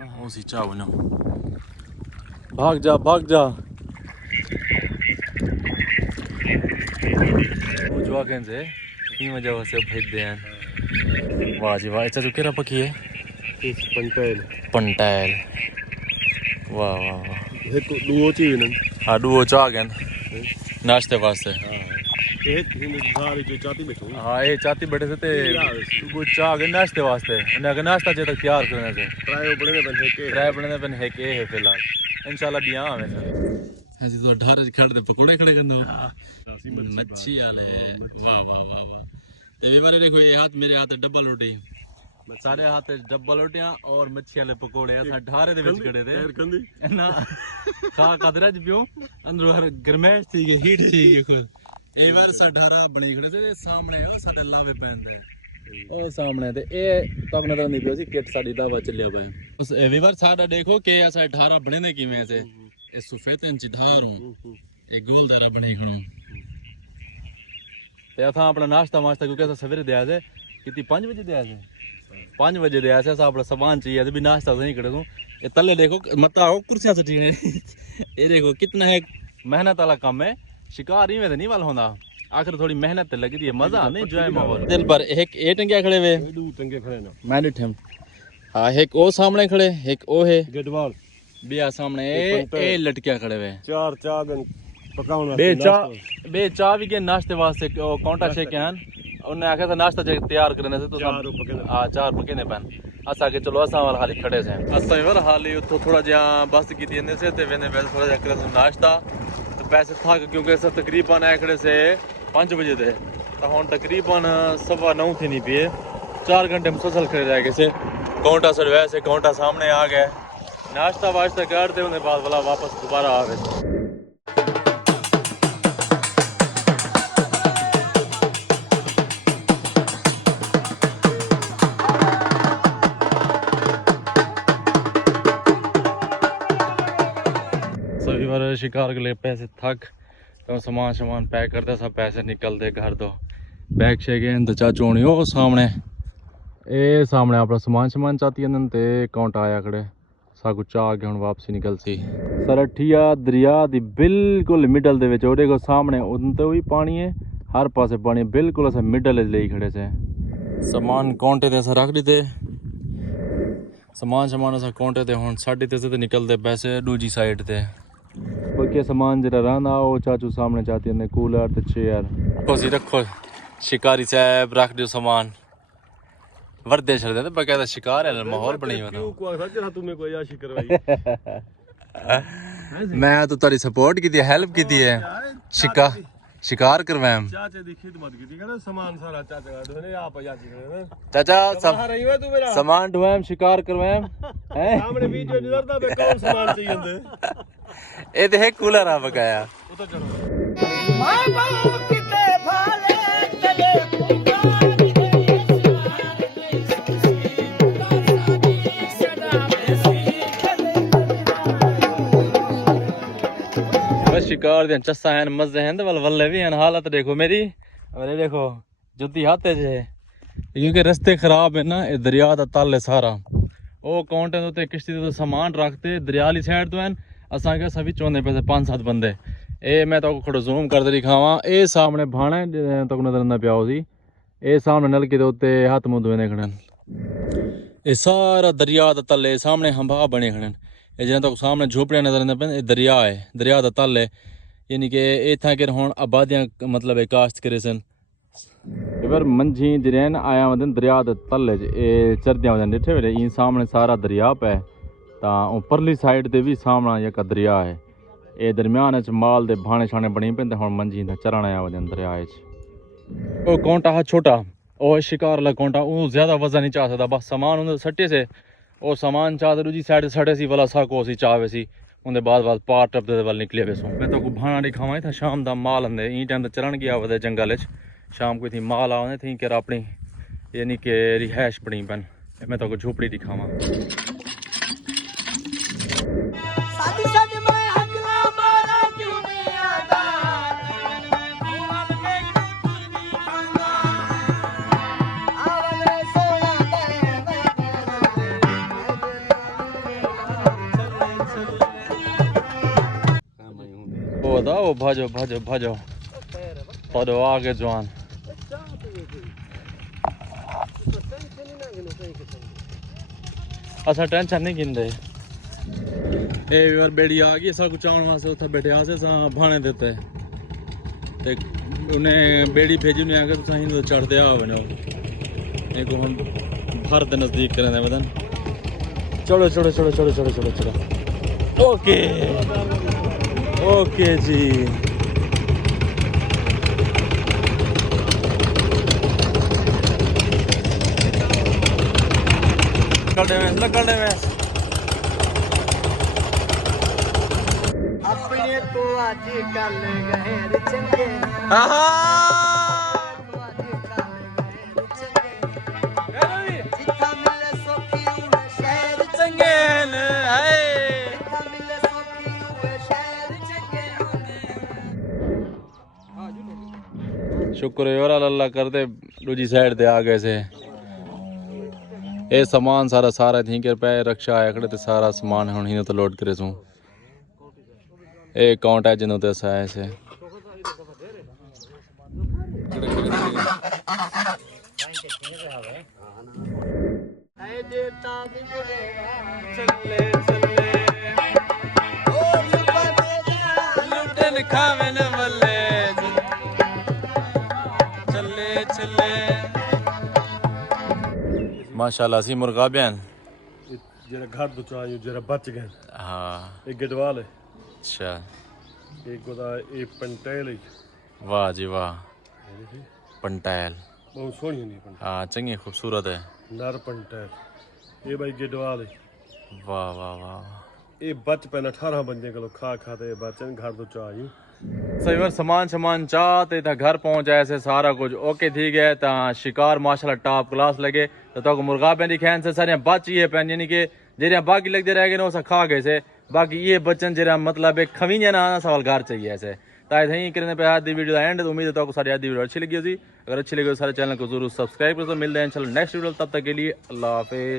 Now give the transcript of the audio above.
उसी चाव ना भाग जा जुआ से तीन वजह से भेज दे वाह जी वाह अच्छा तू केरा पकी है पंटैल वाह वाह वाह हाँ डुओ चा गया नाश्ते वास्ते हाँ ये चाहती बैठे थे वो चाह गए नाश्ते वास्ते उन्हें अगर नाश्ता चाहिए तक तैयार करने से ट्राई बनने बन है के है फिलहाल इंशाल्लाह भी यहाँ हमें ऐसे तो ढारे खड़े थे पकोड़े खड़े करना मच्छी वाले वाह वाह वाह वाह ये बारे देखो ये हाथ मेरे हाथ डबल रोटी सारे हाथ डबल रोटियां और मच्छी वाले पकोड़े ऐसा ढारे दे विच खड़े थे ना खा कदरा ज पियो अंदर हर गरमैश थी गई हीट थी गई खुद ए बार सा ढारा बनी खड़े थे सामने ओ साडे लावे पैंदा है ओ सामने ते ए तक नजर नहीं पियो सी किट साडी दावा चलिया पे उस ए बार साडा देखो के ऐसा ढारा बने ने किवें से ए सफेद इंच ढारों ए गोल दारा बने खणो ते असा अपना नाश्ता वास्ता क्योंकि असा सवेरे दिया से कितनी 5 बजे दिया से 5 बजे दिया से अपना सामान चाहिए तो भी नाश्ता नहीं करे तू ये तले देखो मत आओ कुर्सियां से ठीक ये देखो कितना है मेहनत वाला काम है शिकार ही में नहीं वाल होना आखिर थोड़ी मेहनत लगी है मजा नहीं जो है माहौल दिल पर एक ए टंगे खड़े हुए मैं डिठे हां एक ओ सामने खड़े एक ओ है गडवाल बिया सामने ए लटकिया खड़े हुए चार चागन पकाउना बे चा भी के नाश्ते वास्ते काउंटा छे के हन उन्हें आखिया था नाश्ता तैयार करने से तो चार पकेने पैन असा के चलो असा वाला हाली खड़े से असा वर हाली उतो थोड़ा जिया बस की देने से ते वेने वेल थोड़ा जिया करे नाश्ता तो पैसे था क्योंकि असा तकरीबन आए खड़े से 5 बजे थे तो हुन तकरीबन 9:15 थी नहीं पिए 4 घंटे मुसलसल खड़े रह गए से काउंटा से वैसे काउंटा सामने आ गए नाश्ता वाश्ता करते उन्हें बाद वाला वापस दोबारा आ गए शिकार के लिए पैसे थक तो सामान पैक करते सब पैसे निकलते घर दो बैग शेग तो चाचू होनी हो सामने ए सामने अपना सामान चाहती है ते काउंट आया खड़े सा कुछ आ के हुन वापसी निकल सी सरठिया दरिया दी बिल्कुल मिडल दे विच ओदे को सामने उन तो भी पानी है हर पासे पानी बिल्कुल अस मिडल ले खड़े से सामान काउंटे ते रख दीते सामान अस काउंटे ते हुन 3:30 ते निकलते पैसे दूजी साइड ते बाकी सामान जरा रहा वो चाचू सामने चाहती है कूलर ते चेयर रखो शिकारी साहब रख दो सामान वर्दे छड़दे ते बकायदा शिकार है माहौल बनी हुआ मैं तो तारी सपोर्ट की हेल्प की है शिकार करवाएं चाचा दी खिदमत की कहना सामान सारा चाचा का धोने आप चाची चाचा सामान ढोएं शिकार करवाएं हैं सामने वीडियो नजरदा पे कौन सामान चाहिए अंदर ए ते है कूलर आ बकाया वो तो चलो मां बाप किते भाले चले शिकार दे चस्सा हैं मजे हैं वल वल्ले भी हैं हालत देखो मेरी अरे देखो जुत्ती हाथे जे क्योंकि रास्ते खराब है ना ये दरिया दा तल है सारा ओ काउंटे ते किश्ती ते सामान रखते दरिया वाली साइड तो हैं असा के सभी चोंदे पे 5-7 बंदे ए मैं तो खड़ो जूम करके दिखावा ए सामने भाणे तक नजर ना पिया सी ए सामने नलके दे उत्ते हाथ मुंह धोने खड़न ए सारा दरिया दा तल है सामने हंबा बने खड़न जिन्हें तक सामने झोपड़ियां नजर आने पे दरिया है दरिया का तल है यानी कि इतना कि हुण आबादियां मतलब काश्त करे सन इधर मंझी जरैन आया वदन दरिया के तल चरदियां वदन डिठे वे ई सामने सारा दरिया पे तो परली साइड ते भी सामना एक दरिया है ये दरम्यान माल दे भाने छाने बनी पे हुण मंझी चरण आया वदन दरिया वो कांटा है छोटा और शिकार ला कांटा वो ज्यादा वजन नहीं चाह सकता बस सामान उन्हें सट्टे से और सामान चाहते दूजी साइड सड़े सी वाला साको सी चावे सी उनके बाद पार टपते वाल निकले पे सो मैं तो को भाना दिखावा था शाम का माल आंदे ई टाइम तो चरण गया वे जंगल शाम को थी माल आने थी कि अपनी यानी कि रिहायश बनी पन मैं तो को झोपड़ी दिखावा बताओ भाजो भाजो भाजो तो आगे जवान असा टेंशन नहीं गिनदे ए यार बेड़ी आ गई सब कुछ आउण वास्ते उथे बैठे आसे सा भाने देते ते उन्हें बेड़ी भेजी ने आके तुसा हिंद चढ़दे आ बनो एको हम भर दे नजदीक करने दे बदन चलो चलो चलो चलो चलो चलो चलो ओके ओके जी लकड़े में अपने तो आज कल गहर चंगे जिथा मिले सौखी उहे शहर चंगे जिथा मिले सौखी उहे शहर चंगे शुक्र है और अल्लाह कर दे दूजी साइड ते आ गए से ये सामान सारा सारा थी कर पे रक्षा आया खड़े ते सारा सामान हुन ही तो लोड करे सू ए अकाउंट है जिन्हों ते आया से ऐ देता मुझे चले चले ओ सुबह मेरा लुटन खावे न मले चले चले माशाल्लाह सी मुर्गा बयान जरा घर तो चाहिए जरा बच गए हाँ एक गडवाल है अच्छा एक गोदा एक पंटेल है वाह जी वाह पंटैल बहुत सोहनी नहीं पंटेल हाँ चंगी खूबसूरत है नर पंटेल ये भाई गडवाल है वाह वाह वाह ये बच पैन 18 बंदे को खा खाते बचन घर तो चाहिए सही बार सामान चाहते था घर पहुंच जाए से सारा कुछ ओके थी गया ता शिकार माशाल्लाह टॉप क्लास लगे तो मुर्गा पैन खैन से सारे बच ये पैन यानी कि जेरिया बाकी लगते रह गए ना उसे खा गए से बाकी ये बच्चन जरा मतलब एक खमींजा ना सवाल घर चाहिए ऐसे ताकि थी करने पे आधी वीडियो एंड उम्मीद है तो सारी आधी वीडियो अच्छी लगी होगी अगर अच्छी लगी तो सारे चैनल को जरूर सब्सक्राइब करो मिलते हैं इंशाल्लाह नेक्स्ट वीडियो तब तक के लिए अल्लाह हाफिज़।